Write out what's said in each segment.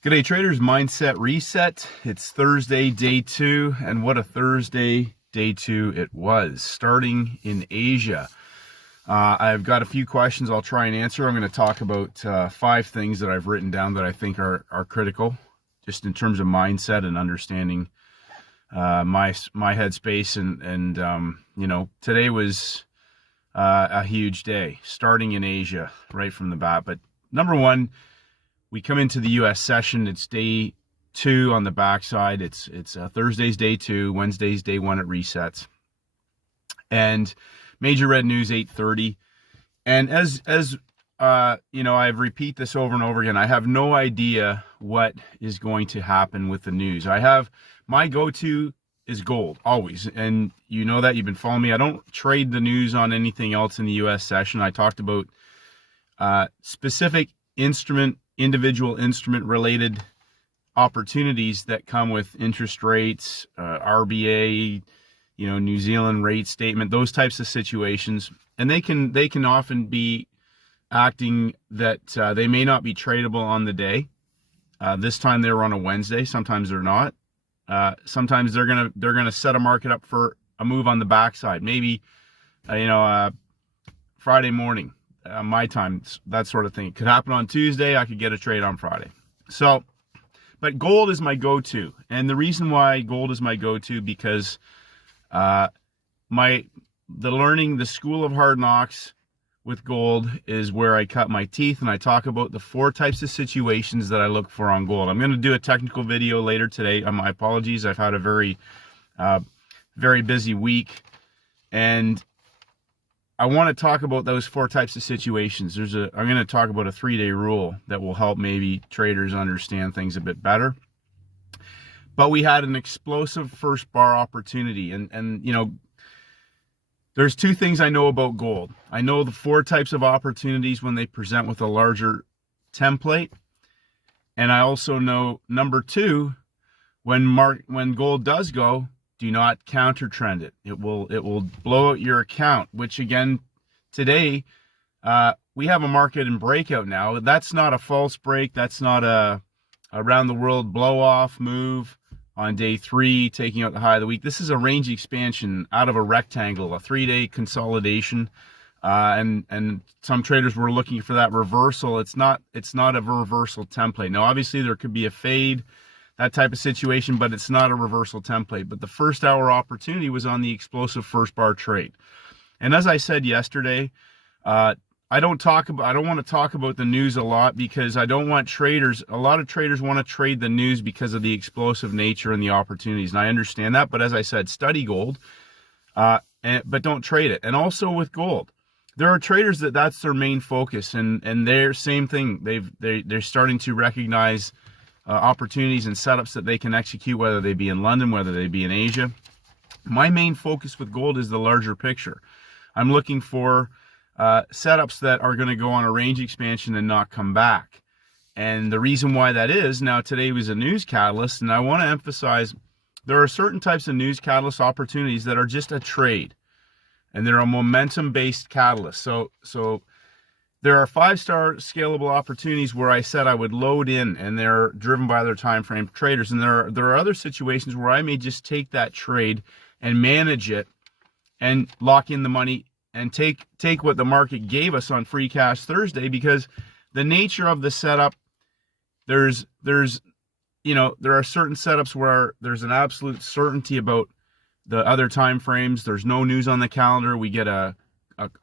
G'day traders, mindset reset. It's Thursday, day 2, and what a Thursday, day 2 it was. Starting in Asia. I've got a few questions I'll try and answer. I'm going to talk about 5 things that I've written down that I think are critical, just in terms of mindset and understanding my headspace. And today was a huge day, starting in Asia right from the bat. But number one, we come into the U.S. session. It's day 2 on the backside. It's Thursday's day 2, Wednesday's day 1 at resets, and major red news 8:30. And as I repeat this over and over again. I have no idea what is going to happen with the news. My go-to is gold always, and you know that, you've been following me. I don't trade the news on anything else in the U.S. session. I talked about specific individual instrument related opportunities that come with interest rates, RBA, New Zealand rate statement, those types of situations. And they can often be acting that they may not be tradable on the day. This time they were on a Wednesday. Sometimes they're not. Sometimes they're gonna set a market up for a move on the backside. Maybe Friday morning. My time, that sort of thing. It could happen on Tuesday. I could get a trade on Friday. But gold is my go-to. And the reason why gold is my go-to, because the school of hard knocks with gold is where I cut my teeth, and I talk about the 4 types of situations that I look for on gold. I'm going to do a technical video later today. My apologies. I've had a very, very busy week, and I want to talk about those 4 types of situations. I'm going to talk about a 3-day rule that will help maybe traders understand things a bit better. But we had an explosive first bar opportunity, and there's 2 things I know about gold. I know the 4 types of opportunities when they present with a larger template, and I also know number 2, when gold does go, do not counter trend it. It will blow out your account, which again, today, we have a market in breakout now. That's not a false break. That's not a around the world blow off move on day 3, taking out the high of the week. This is a range expansion out of a rectangle, a 3-day consolidation. And some traders were looking for that reversal. It's not a reversal template. Now, obviously there could be a fade, that type of situation, but it's not a reversal template. But the first hour opportunity was on the explosive first bar trade. And as I said yesterday, I don't want to talk about the news a lot, because I don't want traders, a lot of traders want to trade the news because of the explosive nature and the opportunities. And I understand that, but as I said, study gold, but don't trade it. And also with gold, there are traders that's their main focus, and they're same thing. They're starting to recognize opportunities and setups that they can execute, whether they be in London, whether they be in Asia. My main focus with gold is the larger picture. I'm looking for setups that are going to go on a range expansion and not come back. And the reason why that is, now today was a news catalyst, and I want to emphasize there are certain types of news catalyst opportunities that are just a trade, and they're a momentum-based catalyst. So there are 5-star scalable opportunities where I said I would load in, and they're driven by their time frame traders. And there are other situations where I may just take that trade and manage it and lock in the money and take what the market gave us on Free Cash Thursday, because the nature of the setup, there are certain setups where there's an absolute certainty about the other time frames. There's no news on the calendar. We get a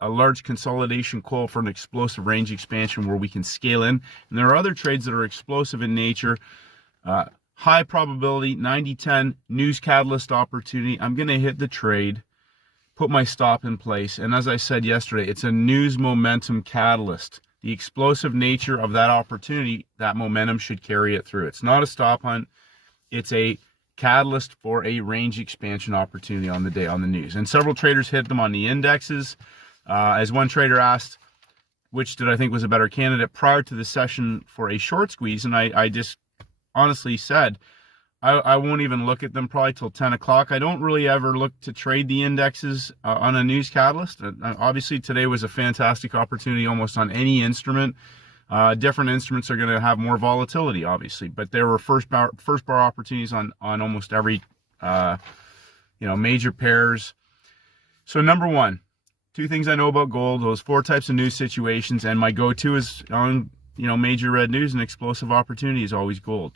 large consolidation call for an explosive range expansion where we can scale in. And there are other trades that are explosive in nature, high probability, 90-10 news catalyst opportunity. I'm going to hit the trade, put my stop in place. And as I said yesterday, it's a news momentum catalyst. The explosive nature of that opportunity, that momentum should carry it through. It's not a stop hunt. It's a catalyst for a range expansion opportunity on the day on the news. And several traders hit them on the indexes. As one trader asked, which did I think was a better candidate prior to the session for a short squeeze? And I just honestly said, I won't even look at them probably till 10 o'clock. I don't really ever look to trade the indexes on a news catalyst. Obviously, today was a fantastic opportunity almost on any instrument. Different instruments are going to have more volatility, obviously, but there were first bar opportunities on almost every major pairs. So number one, two things I know about gold, those 4 types of news situations, and my go-to is on major red news and explosive opportunity is always gold.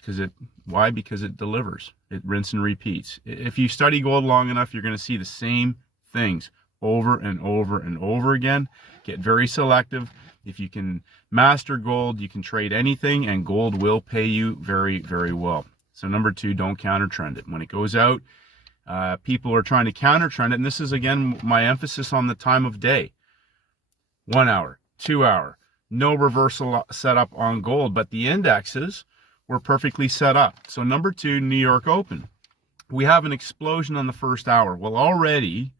Why? Because it delivers. It rinse and repeats. If you study gold long enough, you're going to see the same things over and over and over again. Get very selective. If you can master gold, you can trade anything, and gold will pay you very, very well. So number 2, don't counter trend it. When it goes out, people are trying to counter trend it, and this is again my emphasis on the time of day. 1 hour, 2 hour, no reversal set up on gold, but the indexes were perfectly set up. So number 2, New York Open. We have an explosion on the first hour. Well, already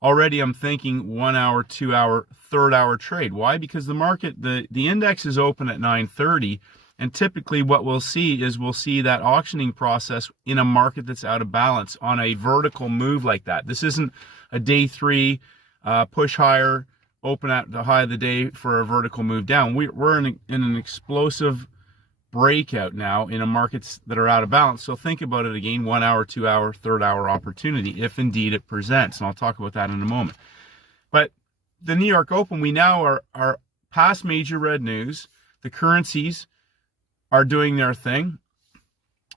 I'm thinking 1 hour, 2 hour, third hour trade. Why? Because the market, the index is open at 9:30, and typically what we'll see that auctioning process in a market that's out of balance on a vertical move like that. This isn't a day 3 push higher, open at the high of the day for a vertical move down. We're in an explosive breakout now in a markets that are out of balance. So think about it again, 1 hour, 2 hour, third hour opportunity, if indeed it presents. And I'll talk about that in a moment. But the New York Open, we now are past major red news. The currencies are doing their thing.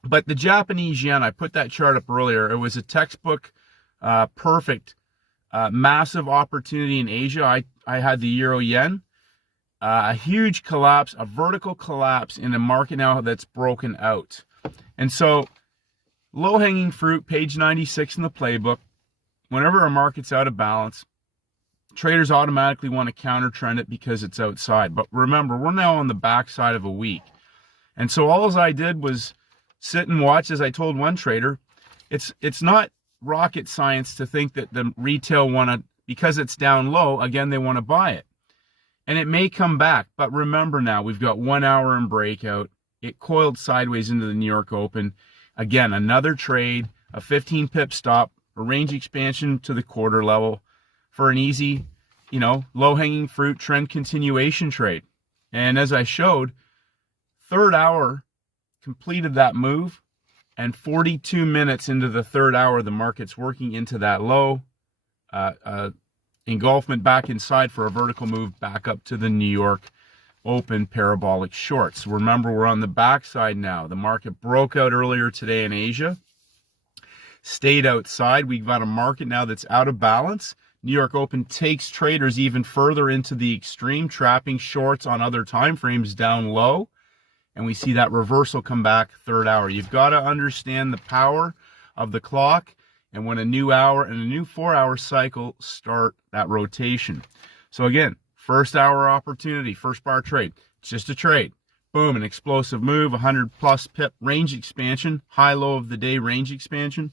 But the Japanese yen, I put that chart up earlier. It was a textbook, perfect, massive opportunity in Asia. I had the euro yen. A huge collapse, a vertical collapse in a market now that's broken out. And so low-hanging fruit, page 96 in the playbook, whenever a market's out of balance, traders automatically want to counter trend it because it's outside. But remember, we're now on the backside of a week. And so all I did was sit and watch. As I told one trader, it's not rocket science to think that the retail because it's down low, again, they want to buy it. And it may come back, but remember now, we've got 1 hour in breakout. It coiled sideways into the New York Open. Again, another trade, a 15 pip stop, a range expansion to the quarter level for an easy, low-hanging fruit trend continuation trade. And as I showed, third hour completed that move, and 42 minutes into the third hour, the market's working into that low, engulfment back inside for a vertical move back up to the New York Open parabolic shorts. Remember, we're on the backside now. The market broke out earlier today in Asia, stayed outside. We've got a market now that's out of balance. New York Open takes traders even further into the extreme, trapping shorts on other time frames down low. And we see that reversal come back third hour. You've got to understand the power of the clock, and when a new hour and a new 4 hour cycle start that rotation. So again, first hour opportunity, first bar trade. It's just a trade. Boom, an explosive move, 100+ pip range expansion, high low of the day range expansion.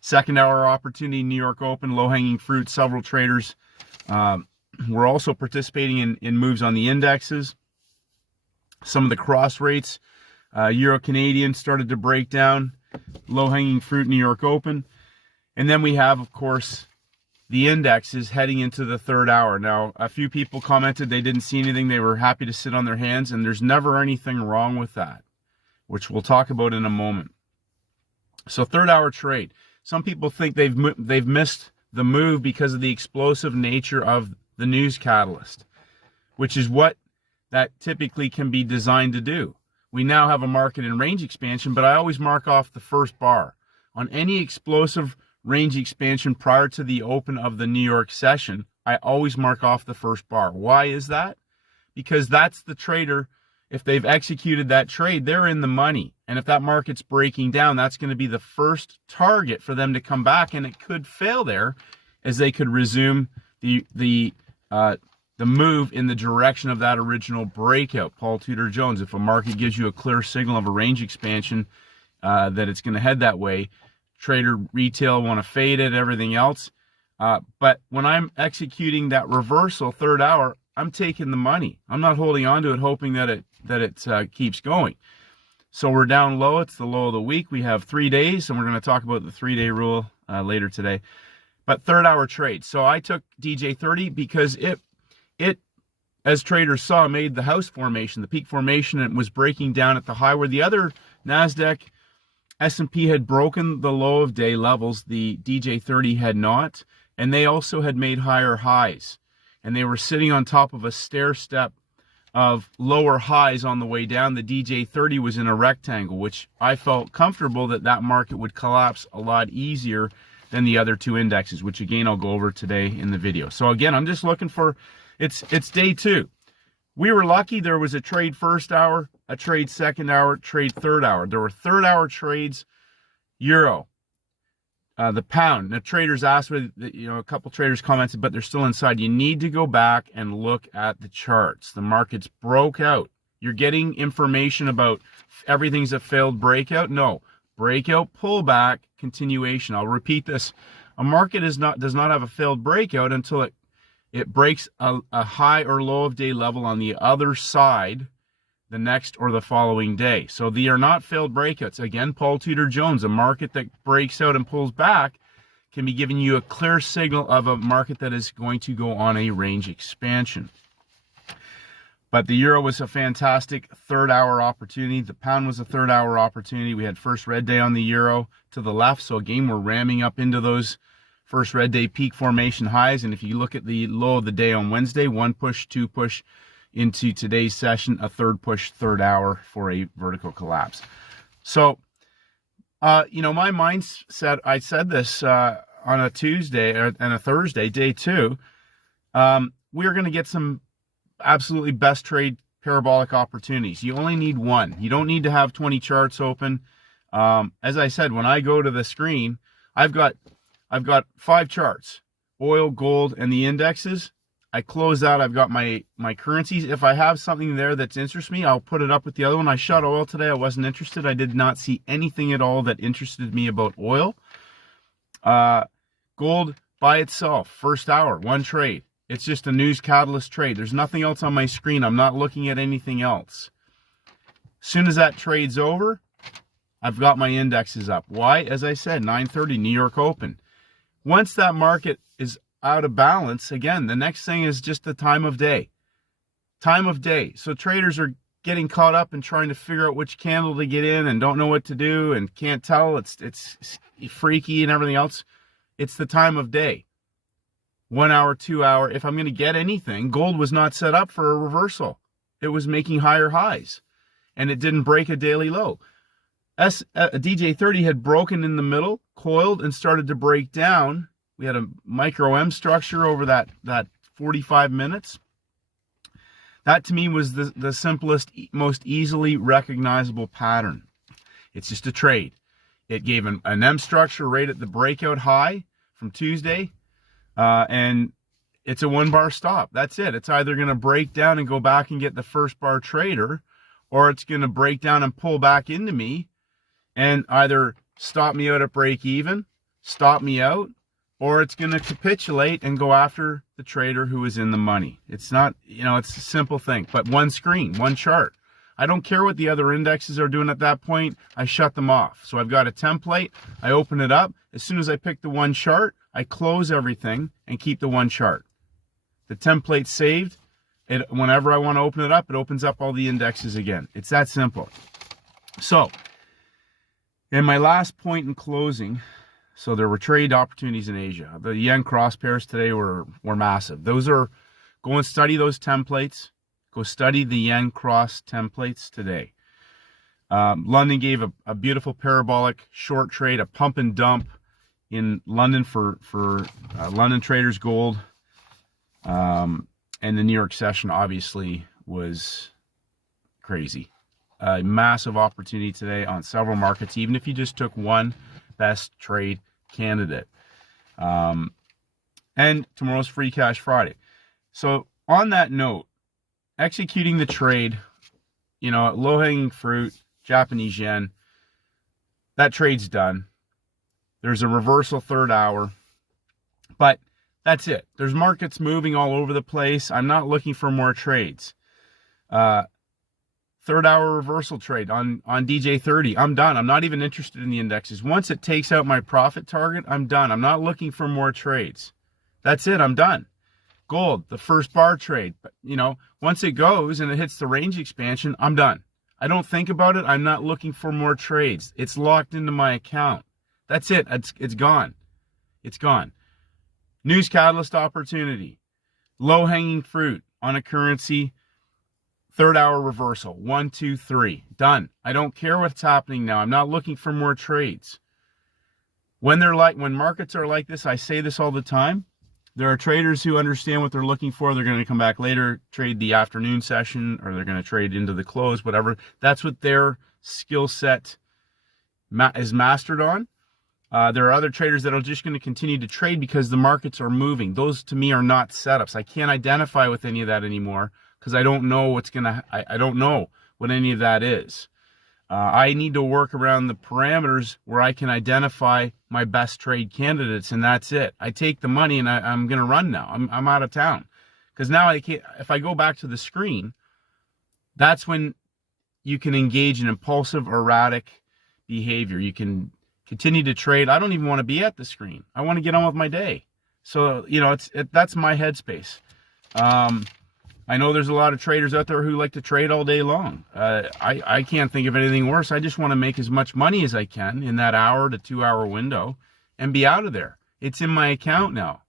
Second hour opportunity, New York Open, low hanging fruit. Several traders were also participating in moves on the indexes. Some of the cross rates, Euro Canadian started to break down. Low-hanging fruit, New York Open. And then we have, of course, the indexes heading into the third hour. Now, a few people commented they didn't see anything. They were happy to sit on their hands, and there's never anything wrong with that, which we'll talk about in a moment. So third hour trade. Some people think they've missed the move because of the explosive nature of the news catalyst, which is what that typically can be designed to do. We now have a market in range expansion, but I always mark off the first bar. On any explosive range expansion prior to the open of the New York session, I always mark off the first bar. Why is that? Because that's the trader. If they've executed that trade, they're in the money. And if that market's breaking down, that's going to be the first target for them to come back, and it could fail there, as they could resume the move in the direction of that original breakout. Paul Tudor Jones, if a market gives you a clear signal of a range expansion that it's going to head that way, trader retail want to fade it, everything else. But when I'm executing that reversal third hour, I'm taking the money. I'm not holding on to it hoping that it keeps going. So we're down low. It's the low of the week. We have 3 days, and we're going to talk about the 3-day rule later today. But third hour trade. So I took DJ30 because it as traders saw, made the house formation, the peak formation, and was breaking down at the high where the other NASDAQ, S&P had broken the low of day levels. The DJ30 had not, and they also had made higher highs. And they were sitting on top of a stair step of lower highs on the way down. The DJ30 was in a rectangle, which I felt comfortable that that market would collapse a lot easier than the other two indexes, which again I'll go over today in the video. So again, I'm just looking for, it's day two. We were lucky. There was a trade first hour, a trade second hour, trade third hour. There were third hour trades. Euro, the pound. Now traders asked, a couple traders commented, but they're still inside. You need to go back and look at the charts. The markets broke out. You're getting information about everything's a failed breakout. No, breakout, pullback, continuation. I'll repeat this. A market does not have a failed breakout until it breaks a high or low of day level on the other side the next or the following day. So they are not failed breakouts. Again, Paul Tudor Jones, a market that breaks out and pulls back can be giving you a clear signal of a market that is going to go on a range expansion. But the euro was a fantastic third hour opportunity. The pound was a third hour opportunity. We had first red day on the euro to the left. So again, we're ramming up into those first red day peak formation highs. And if you look at the low of the day on Wednesday, one push, two push, into today's session, a third push, third hour for a vertical collapse. So, my mindset, I said this on a Tuesday and a Thursday, day two, we're going to get some absolutely best trade parabolic opportunities. You only need one. You don't need to have 20 charts open. As I said, when I go to the screen, I've got 5 charts, oil, gold, and the indexes. I close out, I've got my currencies. If I have something there that's interests me, I'll put it up with the other one. I shot oil today. I wasn't interested. I did not see anything at all that interested me about oil. Gold by itself, first hour, one trade. It's just a news catalyst trade. There's nothing else on my screen. I'm not looking at anything else. As soon as that trade's over, I've got my indexes up. Why? As I said, 9:30 New York Open. Once that market is out of balance, again, the next thing is just the time of day. Time of day. So traders are getting caught up in trying to figure out which candle to get in and don't know what to do and can't tell. It's freaky and everything else. It's the time of day. 1 hour, 2 hour. If I'm going to get anything, gold was not set up for a reversal. It was making higher highs and it didn't break a daily low. DJ30 had broken in the middle, coiled, and started to break down. We had a micro M structure over that 45 minutes. That to me was the simplest, most easily recognizable pattern. It's just a trade. It gave an M structure right at the breakout high from Tuesday, and it's a 1-bar stop. That's it. It's either going to break down and go back and get the first bar trader, or it's going to break down and pull back into me and either stop me out at break even, stop me out, or it's going to capitulate and go after the trader who is in the money. It's not, it's a simple thing, but one screen, one chart. I don't care what the other indexes are doing at that point. I shut them off. So I've got a template. I open it up. As soon as I pick the one chart, I close everything and keep the one chart. The template's saved. Whenever I want to open it up, it opens up all the indexes again. It's that simple. So, in my last point in closing, so there were trade opportunities in Asia. The yen cross pairs today were massive. Go and study those templates. Go study the yen cross templates today. London gave a beautiful parabolic short trade, a pump and dump in London for London traders gold. And the New York session obviously was crazy. A massive opportunity today on several markets, even if you just took one best trade candidate. And tomorrow's Free Cash Friday. So on that note, executing the trade, low-hanging fruit, Japanese yen, that trade's done. There's a reversal third hour, but that's it. There's markets moving all over the place. I'm not looking for more trades. Third hour reversal trade on DJ30. I'm done. I'm not even interested in the indexes. Once it takes out my profit target, I'm done. I'm not looking for more trades. That's it. I'm done. Gold, the first bar trade. But, you know, once it goes and it hits the range expansion, I'm done. I don't think about it. I'm not looking for more trades. It's locked into my account. That's it. It's gone. It's gone. News catalyst opportunity. Low-hanging fruit on a currency. Third hour reversal. 1, 2, 3. Done. I don't care what's happening now. I'm not looking for more trades. When markets are like this, I say this all the time. There are traders who understand what they're looking for. They're going to come back later, trade the afternoon session, or they're going to trade into the close, whatever. That's what their skill set is mastered on. There are other traders that are just going to continue to trade because the markets are moving. Those, to me, are not setups. I can't identify with any of that anymore because I don't know I don't know what any of that is. I need to work around the parameters where I can identify my best trade candidates, and that's it. I take the money and I'm going to run now. I'm out of town. Because now I can't, if I go back to the screen, that's when you can engage in impulsive, erratic behavior. You can continue to trade. I don't even want to be at the screen. I want to get on with my day. So, you know, that's my headspace. I know there's a lot of traders out there who like to trade all day long. I can't think of anything worse. I just want to make as much money as I can in that hour to 2 hour window and be out of there. It's in my account now.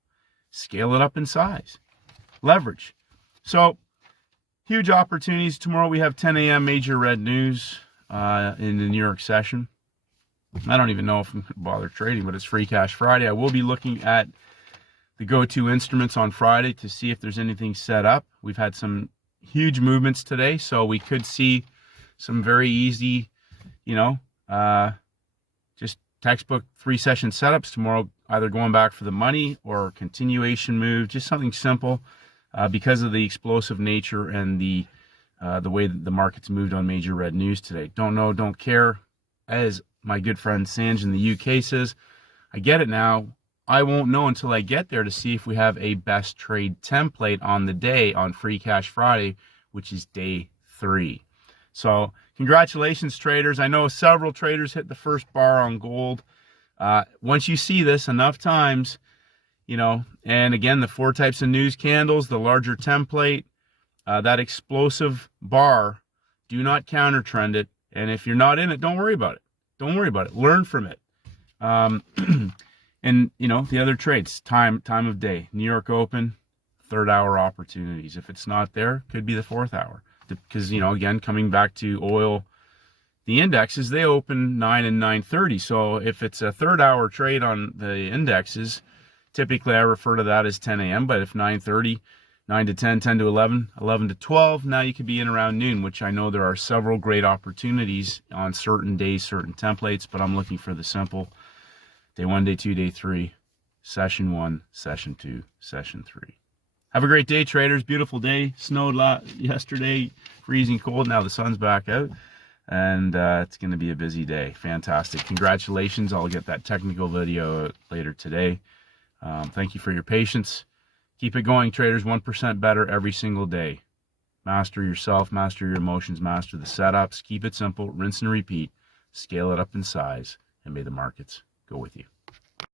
Scale it up in size. Leverage. So, huge opportunities. Tomorrow we have 10 a.m. major red news in the New York session. I don't even know if I'm going to bother trading, but it's Free Cash Friday. I will be looking at the go-to instruments on Friday to see if there's anything set up. We've had some huge movements today, so we could see some very easy, you know, just textbook 3-session setups tomorrow, either going back for the money or continuation move, just something simple because of the explosive nature and the way that the market's moved on major red news today. Don't know, don't care. As my good friend Sanj in the UK says, I get it now. I won't know until I get there to see if we have a best trade template on the day on Free Cash Friday, which is day 3. So congratulations, traders. I know several traders hit the first bar on gold. Once you see this enough times, you know, and again, the 4 types of news candles, the larger template, that explosive bar, do not counter trend it. And if you're not in it, don't worry about it. Don't worry about it. Learn from it. And, you know, the other trades, time of day, New York Open, 3rd hour opportunities. If it's not there, could be the 4th hour. Because, you know, again, coming back to oil, the indexes, they open 9 and 9:30. So if it's a 3rd hour trade on the indexes, typically I refer to that as 10 a.m. But if 9:30, 9 to 10, 10 to 11, 11 to 12, now you could be in around noon, which I know there are several great opportunities on certain days, certain templates, but I'm looking for the simple. Day 1, day 2, day 3, session 1, session 2, session 3. Have a great day, traders. Beautiful day. Snowed yesterday, freezing cold. Now the sun's back out, and it's going to be a busy day. Fantastic. Congratulations. I'll get that technical video out later today. Thank you for your patience. Keep it going, traders. 1% better every single day. Master yourself, master your emotions, master the setups. Keep it simple. Rinse and repeat. Scale it up in size, and may the markets go with you.